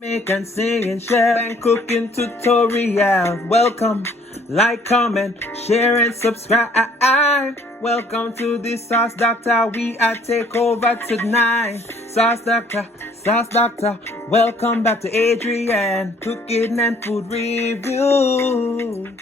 Make and sing and share and cooking tutorial. Welcome, like, comment, share and subscribe. Welcome to the Sauce Dackta. We are take over tonight. Sauce Dackta. Welcome back to Adrian, cooking and food review.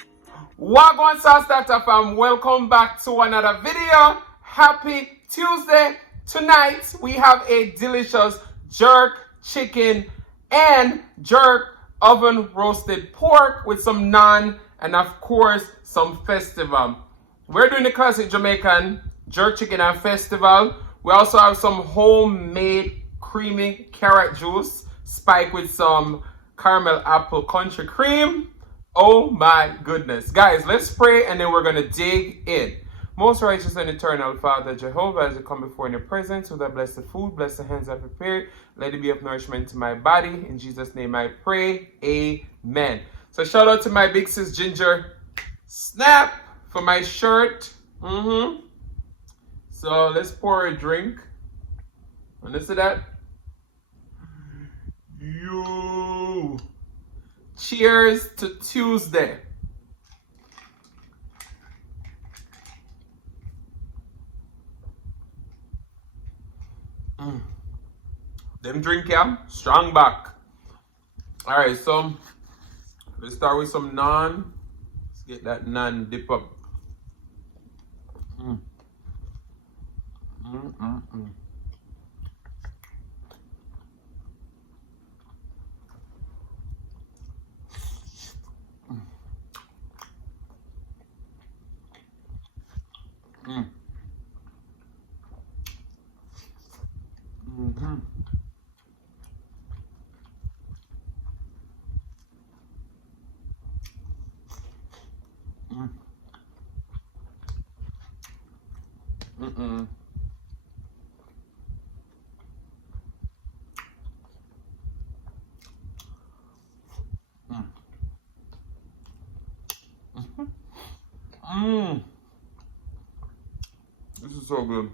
Wagwan Sauce Dackta fam, welcome back to another video. Happy Tuesday. Tonight we have a delicious jerk chicken and jerk oven roasted pork with some naan and of course some festival. We're doing the classic Jamaican jerk chicken and festival. We also have some homemade creamy carrot juice spiked with some caramel apple country cream. Oh my goodness. Guys, let's pray and then we're going to dig in. Most righteous and eternal Father Jehovah, as I come before in your presence with a blessed food, bless the hands I prepared. Let it be of nourishment to my body. In Jesus' name I pray. Amen. So shout out to my big sis Ginger Snap for my shirt. So let's pour a drink. And listen to that. Yo. Cheers to Tuesday. Them drink, yeah, strong back. All right, so let's start with some naan. Let's get that naan dip up. This is so good.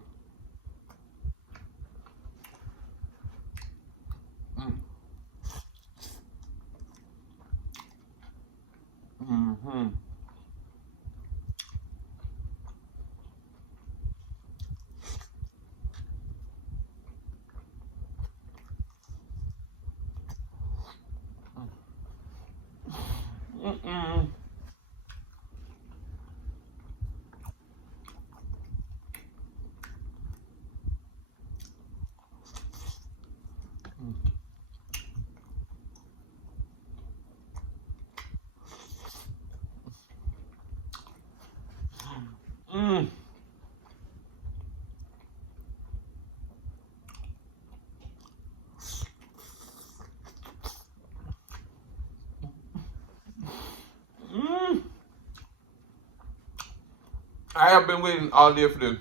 I have been waiting all day for this.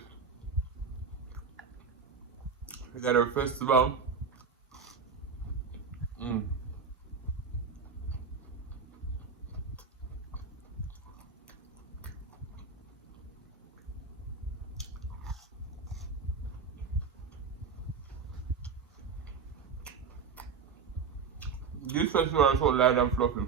We got our festival. This festival is so light and fluffy.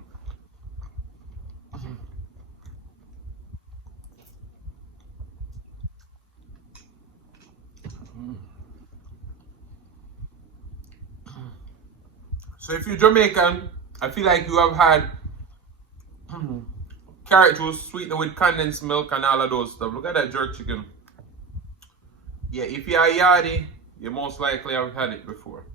So if you're Jamaican, I feel like you have had carrot juice sweetened with condensed milk and all of those stuff. Look at that jerk chicken. Yeah, if you're a yardie, you most likely have had it before.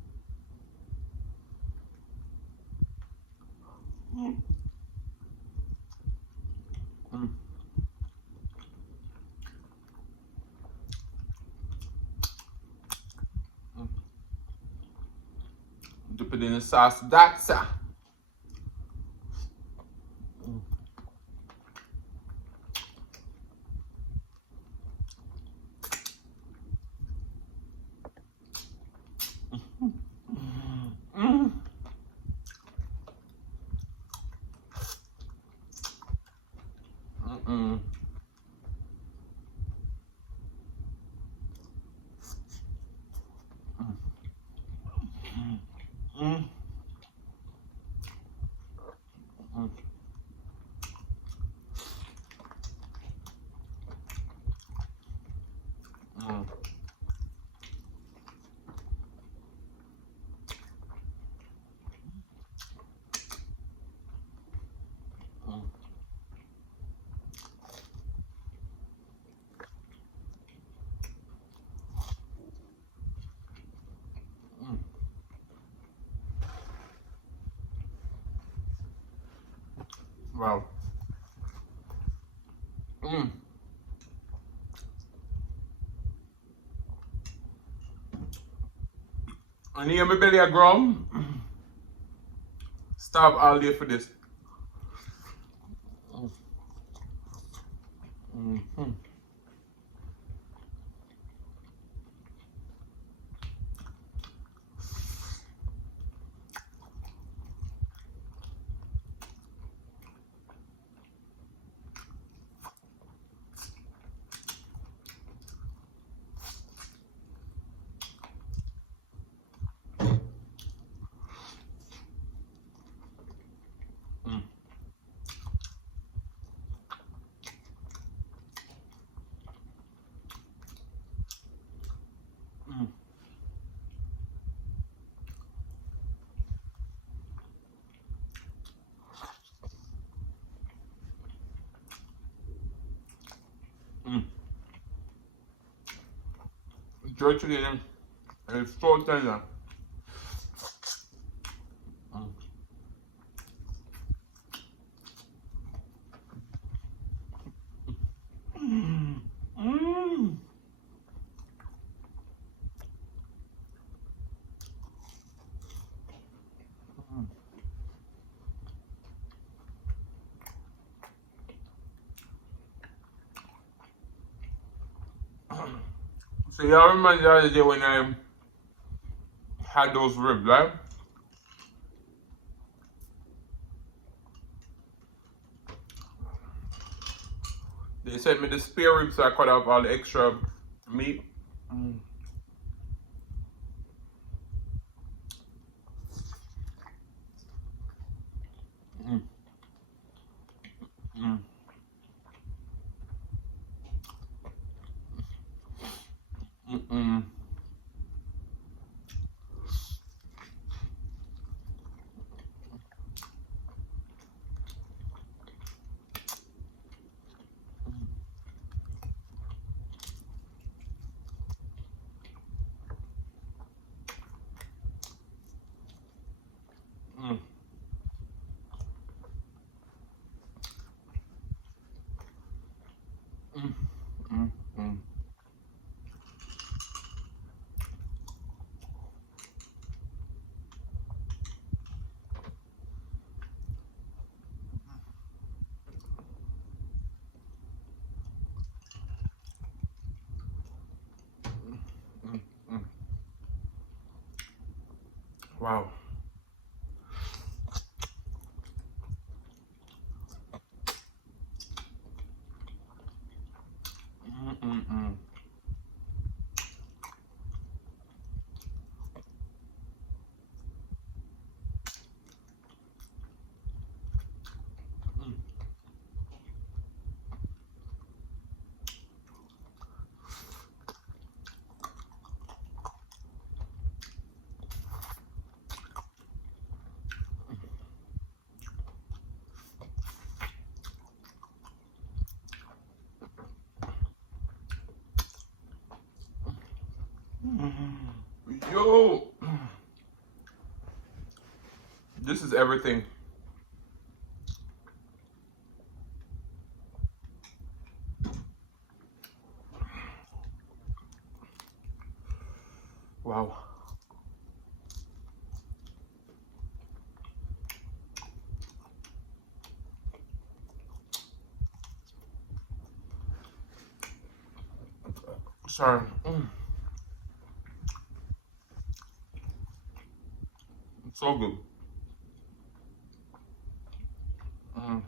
Dip it in the sauce Dackta. Mm. Mm. Mm. Wow. Mm. And hear my belly a growl. Stop all day for this. Mm. Mm. Mm. Mm. Mm. Jerk chicken is so tender. Mm. Mm. So y'all remember the other day when I had those ribs, right? They sent me the spare ribs so I cut off all the extra meat. Mm. Mm. Mm. Mm. Mm. Mm. Mm. Mm. Mm. Mm. Mm. Wow. Mm. Mm. Mm. Yo, this is everything. Wow. Sorry. Mm. It's so good. Mm.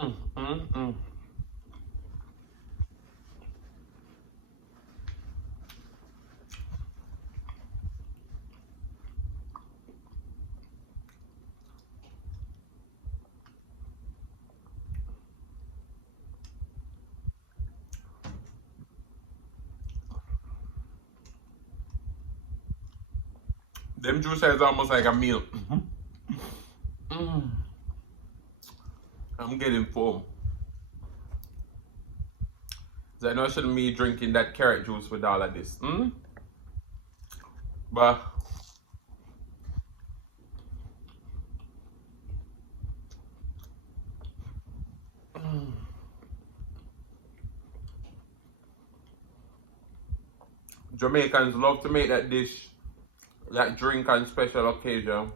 Mm, mm, mm. Them juice is almost like a meal. Mm. I'm getting full. So I know I shouldn't be drinking that carrot juice with all of this. But Jamaicans love to make that dish, that drink on special occasion.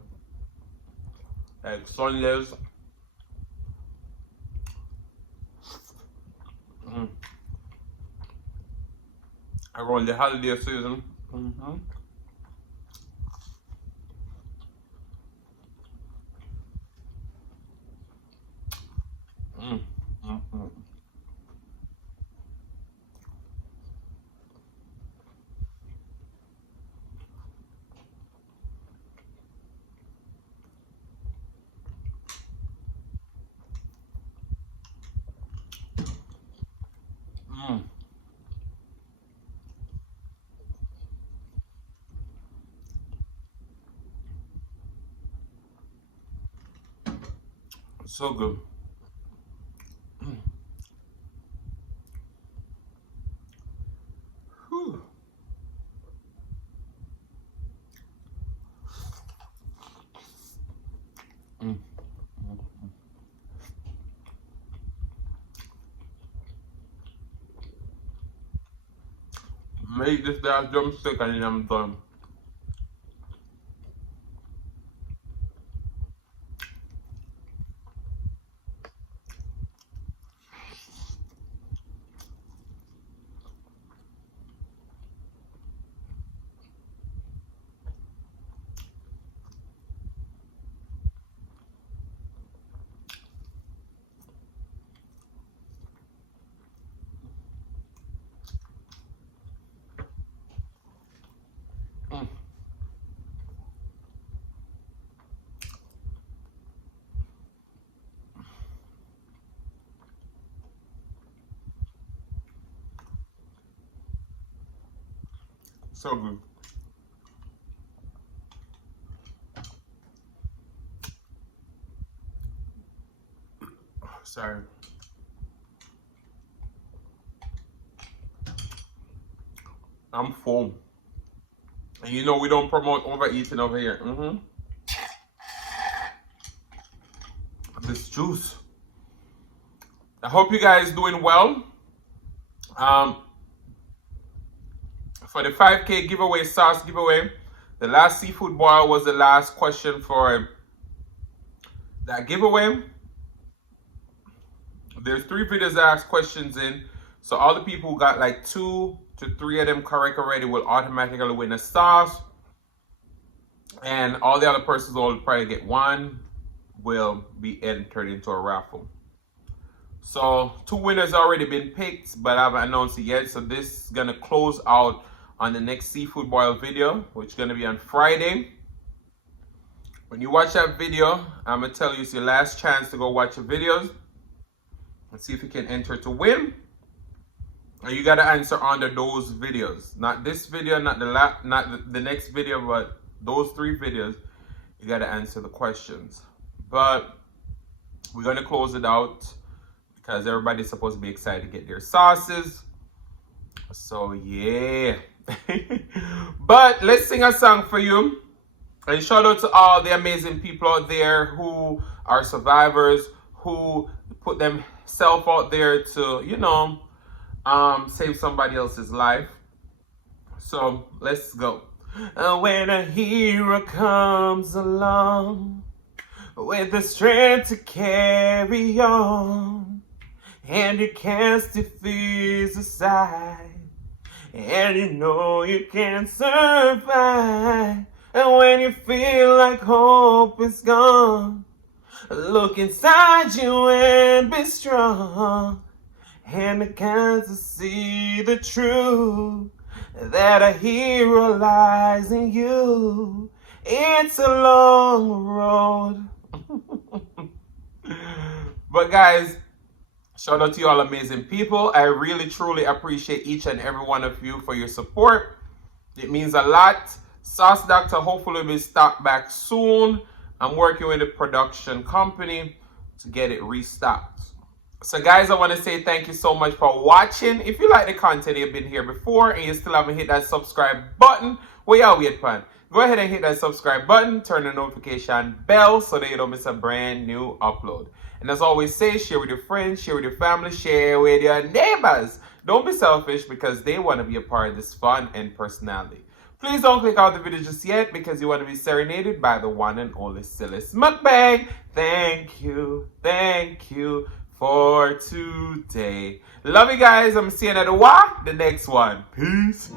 Like Sundays. Mm. Around the holiday season. Mm-hmm. Mm. Mm. Mm. Mm. So good. Whew. Mm. Make this last drumstick and then I'm done. Mm. So good. Sorry. I'm full. And you know we don't promote overeating over here. This juice. I hope you guys doing well. For the 5K giveaway, sauce giveaway, the last seafood boil was the last question for that giveaway. There's 3 videos that ask questions in. So all the people who got like 2 to 3 of them correct already will automatically win a sauce. And all the other persons will probably get 1 will be entered into a raffle. So 2 winners already been picked, but I haven't announced it yet. So this is gonna close out on the next seafood boil video, which is gonna be on Friday. When you watch that video, I'm gonna tell you it's your last chance to go watch the videos and see if you can enter to win. And you gotta answer under those videos, not this video, not the next video, but those 3 videos. You gotta answer the questions. But we're gonna close it out because everybody's supposed to be excited to get their sauces. So yeah. But let's sing a song for you. And shout out to all the amazing people out there who are survivors, who put themselves out there to, you know, save somebody else's life. So let's go. When a hero comes along with the strength to carry on, and you cast your fears aside, and you know you can survive. And when you feel like hope is gone, Look inside you and be strong. And the kinds to see the truth, that a hero lies in you. It's a long road. But guys, shout out to you all amazing people. I really truly appreciate each and every one of you for your support. It means a lot. Sauce Dackta hopefully will be stocked back soon. I'm working with a production company to get it restocked. So guys, I want to say thank you so much for watching. If you like the content, you've been here before and you still haven't hit that subscribe button, what y'all wait for? Go ahead and hit that subscribe button, turn the notification bell so that you don't miss a brand new upload. And as always say, share with your friends, share with your family, share with your neighbors. Don't be selfish because they want to be a part of this fun and personality. Please don't click out the video just yet because you want to be serenaded by the one and only Silas Mukbang. Thank you for today. Love you guys. I'm seeing you at the next one. Peace.